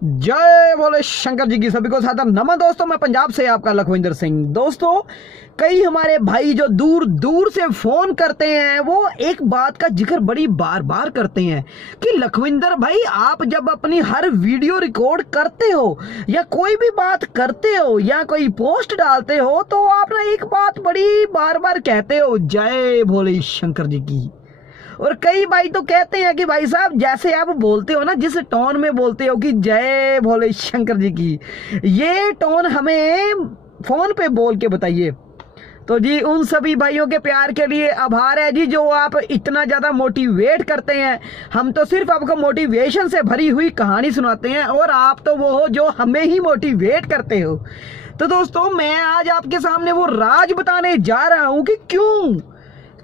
जय बोले शंकर जी की। सभी को सादर नमन दोस्तों। मैं पंजाब से आपका लखविंदर सिंह। दोस्तों, कई हमारे भाई जो दूर दूर से फोन करते हैं वो एक बात का जिक्र बड़ी बार बार करते हैं कि लखविंदर भाई, आप जब अपनी हर वीडियो रिकॉर्ड करते हो या कोई भी बात करते हो या कोई पोस्ट डालते हो तो आप ना एक बात बड़ी बार बार कहते हो, जय भोले शंकर जी की। और कई भाई तो कहते हैं कि भाई साहब, जैसे आप बोलते हो ना, जिस टोन में बोलते हो कि जय भोले शंकर जी की, ये टोन हमें फोन पे बोल के बताइए। तो जी, उन सभी भाइयों के प्यार के लिए आभार है जी, जो आप इतना ज़्यादा मोटिवेट करते हैं। हम तो सिर्फ आपको मोटिवेशन से भरी हुई कहानी सुनाते हैं और आप तो वो हो जो हमें ही मोटिवेट करते हो। तो दोस्तों, मैं आज आपके सामने वो राज बताने जा रहा हूं कि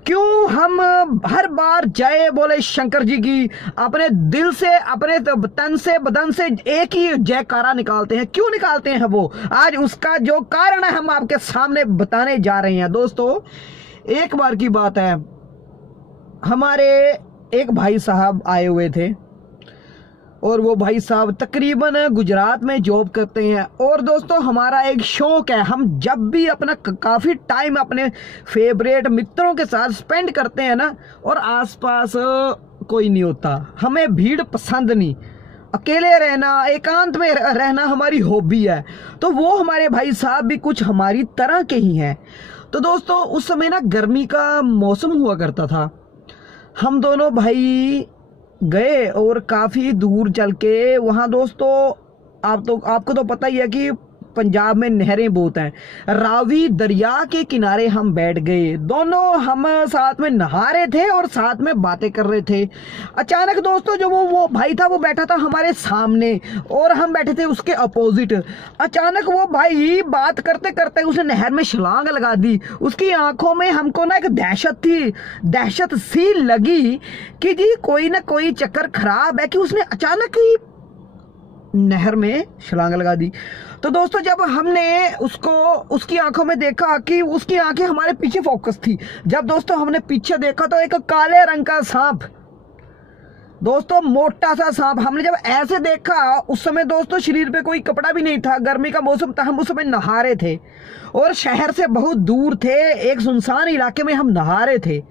क्यों हम हर बार जय बोले शंकर जी की अपने दिल से, अपने तन से, बदन से एक ही जयकारा निकालते हैं। क्यों निकालते हैं वो? आज उसका जो कारण है हम आपके सामने बताने जा रहे हैं। दोस्तों, एक बार की बात है, हमारे एक भाई साहब आए हुए थे और वो भाई साहब तकरीबन गुजरात में जॉब करते हैं। और दोस्तों, हमारा एक शौक है, हम जब भी अपना काफ़ी टाइम अपने फेवरेट मित्रों के साथ स्पेंड करते हैं ना, और आसपास कोई नहीं होता, हमें भीड़ पसंद नहीं, अकेले रहना, एकांत में रहना हमारी हॉबी है। तो वो हमारे भाई साहब भी कुछ हमारी तरह के ही हैं। तो दोस्तों, उस समय ना गर्मी का मौसम हुआ करता था। हम दोनों भाई गए और काफ़ी दूर चल के वहाँ, दोस्तों आपको तो पता ही है कि पंजाब में नहरें बहुत हैं। रावी दरिया के किनारे हम बैठ गए, दोनों हम साथ में नहा रहे थे और साथ में बातें कर रहे थे। अचानक दोस्तों, जो वो भाई था वो बैठा था हमारे सामने और हम बैठे थे उसके अपोजिट। अचानक वो भाई बात करते करते उसने नहर में छलांग लगा दी। उसकी आंखों में हमको ना एक दहशत सी लगी कि जी कोई ना कोई चक्कर खराब है, कि उसने अचानक ही नहर में छलांग लगा दी। तो दोस्तों, जब हमने उसकी आंखों में देखा कि उसकी आंखें हमारे पीछे फोकस थी, जब दोस्तों हमने पीछे देखा तो एक काले रंग का सांप, दोस्तों मोटा सा सांप, हमने जब ऐसे देखा, उस समय दोस्तों शरीर पे कोई कपड़ा भी नहीं था, गर्मी का मौसम था, हम उस समय नहा रहे थे और शहर से बहुत दूर थे, एक सुनसान इलाके में हम नहा रहे थे।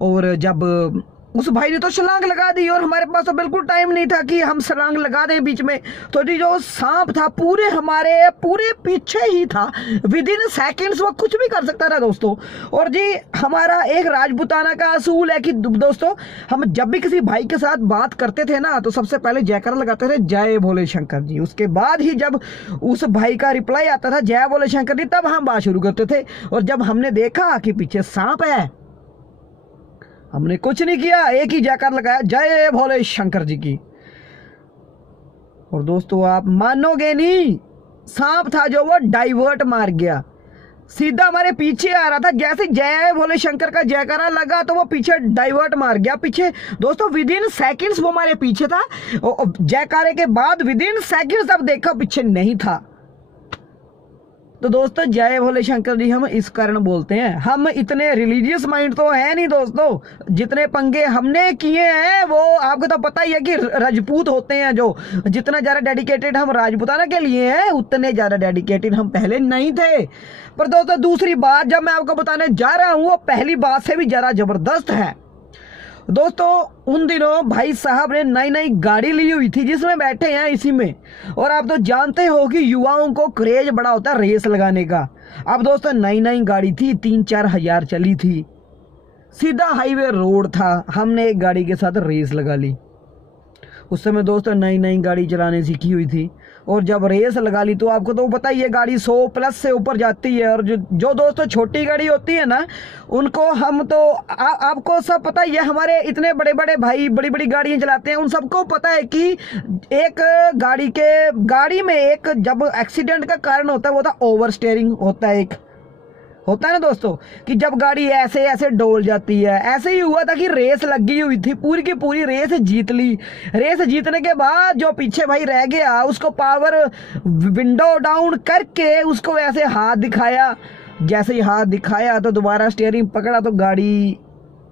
और जब उस भाई ने तो छलांग लगा दी और हमारे पास तो बिल्कुल टाइम नहीं था कि हम छलांग लगा दें बीच में। तो जी, जो सांप था हमारे पूरे पीछे ही था, विद इन सेकेंड्स वो कुछ भी कर सकता था दोस्तों। और जी, हमारा एक राजपूताना का असूल है कि दोस्तों, हम जब भी किसी भाई के साथ बात करते थे ना, तो सबसे पहले जयकारा लगाते थे, जय भोले शंकर जी। उसके बाद ही जब उस भाई का रिप्लाई आता था, जय भोले शंकर जी, तब हम बात शुरू करते थे। और जब हमने देखा कि पीछे सांप है, हमने कुछ नहीं किया, एक ही जयकार लगाया, जय भोले शंकर जी की। और दोस्तों, आप मानोगे नहीं, सांप था जो वो डाइवर्ट मार गया, सीधा हमारे पीछे आ रहा था। जैसे जय भोले शंकर का जयकारा लगा तो वो पीछे डाइवर्ट मार गया। पीछे दोस्तों विद इन सेकेंड्स वो हमारे पीछे था। जयकारे के बाद विद इन सेकेंड्स अब देखा पीछे नहीं था। तो दोस्तों, जय भोले शंकर जी हम इस कारण बोलते हैं। हम इतने रिलीजियस माइंड तो है नहीं दोस्तों, जितने पंगे हमने किए हैं वो आपको तो पता ही है कि राजपूत होते हैं जो, जितना ज़्यादा डेडिकेटेड हम राजपूताना के लिए हैं, उतने ज़्यादा डेडिकेटेड हम पहले नहीं थे। पर दोस्तों, दूसरी बात जब मैं आपको बताने जा रहा हूँ वो पहली बात से भी ज़्यादा ज़बरदस्त है। दोस्तों, उन दिनों भाई साहब ने नई नई गाड़ी ली हुई थी जिसमें बैठे हैं इसी में। और आप तो जानते हो कि युवाओं को क्रेज बड़ा होता है रेस लगाने का। अब दोस्तों, नई नई गाड़ी थी, 3-4 हज़ार चली थी, सीधा हाईवे रोड था, हमने एक गाड़ी के साथ रेस लगा ली। उस समय दोस्तों नई नई गाड़ी चलाने सीखी हुई थी और जब रेस लगा ली तो आपको तो पता ही है, गाड़ी 100+ से ऊपर जाती है। और जो दोस्तों छोटी गाड़ी होती है ना, उनको हम तो आपको सब पता ही है, हमारे इतने बड़े बड़े भाई बड़ी बड़ी गाड़ियां चलाते हैं, उन सबको पता है कि एक गाड़ी में एक जब एक्सीडेंट का कारण होता है वो होता है ओवर स्टीयरिंग, होता है ना दोस्तों, कि जब गाड़ी ऐसे ऐसे डोल जाती है। ऐसे ही हुआ था कि रेस लगी हुई थी, पूरी की पूरी रेस जीत ली। रेस जीतने के बाद जो पीछे भाई रह गया, उसको पावर विंडो डाउन करके उसको ऐसे हाथ दिखाया। जैसे ही हाथ दिखाया तो दोबारा स्टीयरिंग पकड़ा तो गाड़ी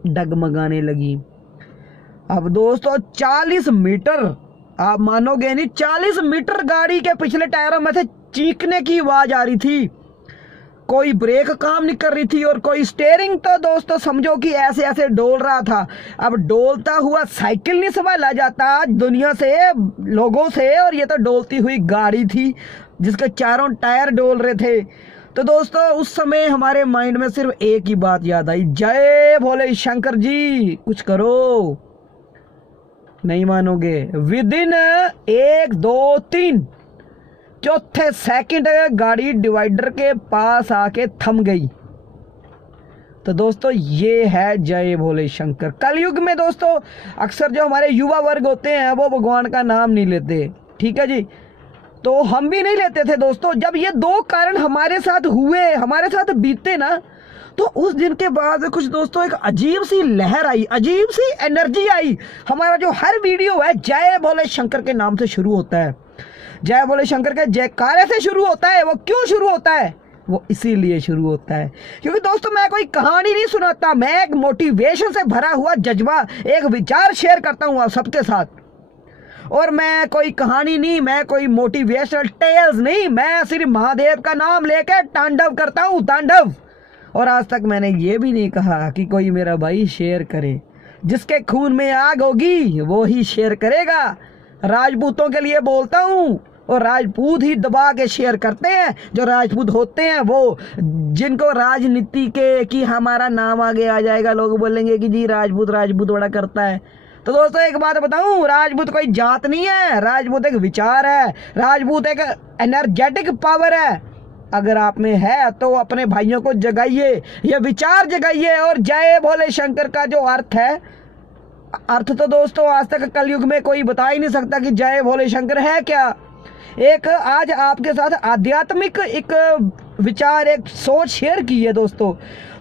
डगमगाने लगी। अब दोस्तों 40 मीटर आप मानोगे नहीं, 40 मीटर गाड़ी के पिछले टायरों में से चीखने की आवाज आ रही थी। कोई ब्रेक काम नहीं कर रही थी और कोई स्टेयरिंग तो दोस्तों समझो कि ऐसे ऐसे डोल रहा था। अब डोलता हुआ साइकिल नहीं संभाला जाता दुनिया से, लोगों से, और ये तो डोलती हुई गाड़ी थी जिसके चारों टायर डोल रहे थे। तो दोस्तों उस समय हमारे माइंड में सिर्फ एक ही बात याद आई, जय भोले शंकर जी कुछ करो। नहीं मानोगे, विद इन 1 2 3 चौथे सेकंड गाड़ी डिवाइडर के पास आके थम गई। तो दोस्तों ये है जय भोले शंकर। कलयुग में दोस्तों अक्सर जो हमारे युवा वर्ग होते हैं वो भगवान का नाम नहीं लेते, ठीक है जी, तो हम भी नहीं लेते थे दोस्तों। जब ये 2 कारण हमारे साथ हुए, हमारे साथ बीते ना, तो उस दिन के बाद कुछ दोस्तों एक अजीब सी लहर आई, अजीब सी एनर्जी आई। हमारा जो हर वीडियो है जय भोले शंकर के नाम से शुरू होता है, जय भोले शंकर के जयकारे से शुरू होता है। वो क्यों शुरू होता है? वो इसीलिए शुरू होता है क्योंकि दोस्तों मैं कोई कहानी नहीं सुनाता, मैं एक मोटिवेशन से भरा हुआ जज्बा, एक विचार शेयर करता हूँ आप सबके साथ। और मैं कोई कहानी नहीं, मैं कोई मोटिवेशनल टेल्स नहीं, मैं सिर्फ महादेव का नाम लेकर तांडव करता हूँ, तांडव। और आज तक मैंने ये भी नहीं कहा कि कोई मेरा भाई शेयर करे। जिसके खून में आग होगी वो ही शेयर करेगा। राजपूतों के लिए बोलता हूँ, और राजपूत ही दबा के शेयर करते हैं। जो राजपूत होते हैं वो, जिनको राजनीति के कि हमारा नाम आगे आ जाएगा, लोग बोलेंगे कि जी राजपूत राजपूत बड़ा करता है। तो दोस्तों एक बात बताऊं, राजपूत कोई जात नहीं है, राजपूत एक विचार है, राजपूत एक एनर्जेटिक पावर है। अगर आप में है तो अपने भाइयों को जगाइए, ये विचार जगाइए। और जय भोले शंकर का जो अर्थ है, अर्थ तो दोस्तों आज तक कलयुग में कोई बता ही नहीं सकता कि जय भोले शंकर है क्या। एक आज आपके साथ आध्यात्मिक एक विचार, एक सोच शेयर की है दोस्तों।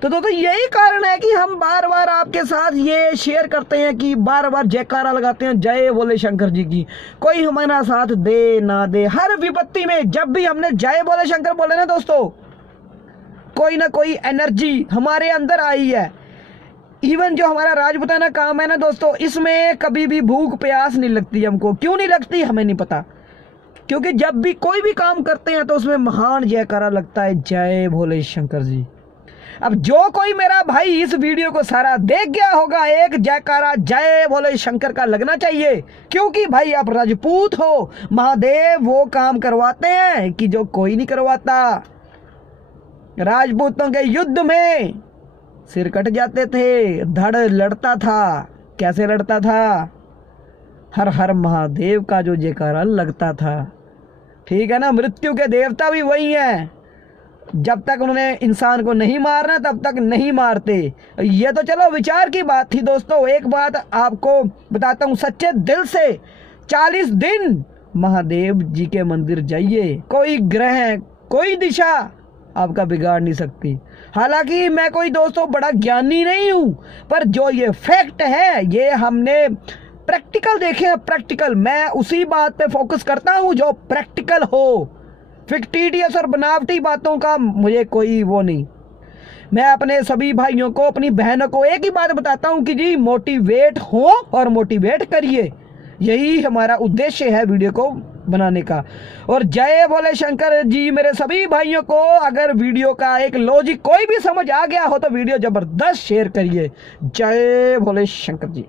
तो दोस्तों यही कारण है कि हम बार बार आपके साथ ये शेयर करते हैं, कि बार बार जयकारा लगाते हैं जय भोले शंकर जी की। कोई हमारा साथ दे ना दे, हर विपत्ति में जब भी हमने जय भोले शंकर बोले ना दोस्तों, कोई ना कोई एनर्जी हमारे अंदर आई है। इवन जो हमारा राजपूताना काम है ना दोस्तों, इसमें कभी भी भूख प्यास नहीं लगती हमको। क्यों नहीं लगती हमें नहीं पता, क्योंकि जब भी कोई भी काम करते हैं तो उसमें महान जयकारा लगता है, जय भोले शंकर जी। अब जो कोई मेरा भाई इस वीडियो को सारा देख गया होगा, एक जयकारा जय भोले शंकर का लगना चाहिए। क्योंकि भाई आप राजपूत हो, महादेव वो काम करवाते हैं कि जो कोई नहीं करवाता। राजपूतों के युद्ध में सिर कट जाते थे, धड़ लड़ता था। कैसे लड़ता था? हर हर महादेव का जो जयकारा लगता था, ठीक है ना। मृत्यु के देवता भी वही हैं, जब तक उन्होंने इंसान को नहीं मारना तब तक नहीं मारते। ये तो चलो विचार की बात थी दोस्तों। एक बात आपको बताता हूँ सच्चे दिल से, 40 दिन महादेव जी के मंदिर जाइए, कोई ग्रह कोई दिशा आपका बिगाड़ नहीं सकती। हालांकि मैं कोई दोस्तों बड़ा ज्ञानी नहीं हूँ, पर जो ये फैक्ट है ये हमने प्रैक्टिकल देखे हैं, प्रैक्टिकल। मैं उसी बात पे फोकस करता हूँ जो प्रैक्टिकल हो। फिक्टिशियस और बनावटी बातों का मुझे कोई वो नहीं। मैं अपने सभी भाइयों को, अपनी बहनों को एक ही बात बताता हूँ कि जी मोटिवेट हो और मोटिवेट करिए। यही हमारा उद्देश्य है वीडियो को बनाने का। और जय भोले शंकर जी मेरे सभी भाइयों को, अगर वीडियो का एक लॉजिक कोई भी समझ आ गया हो तो वीडियो जबरदस्त शेयर करिए। जय भोले शंकर जी।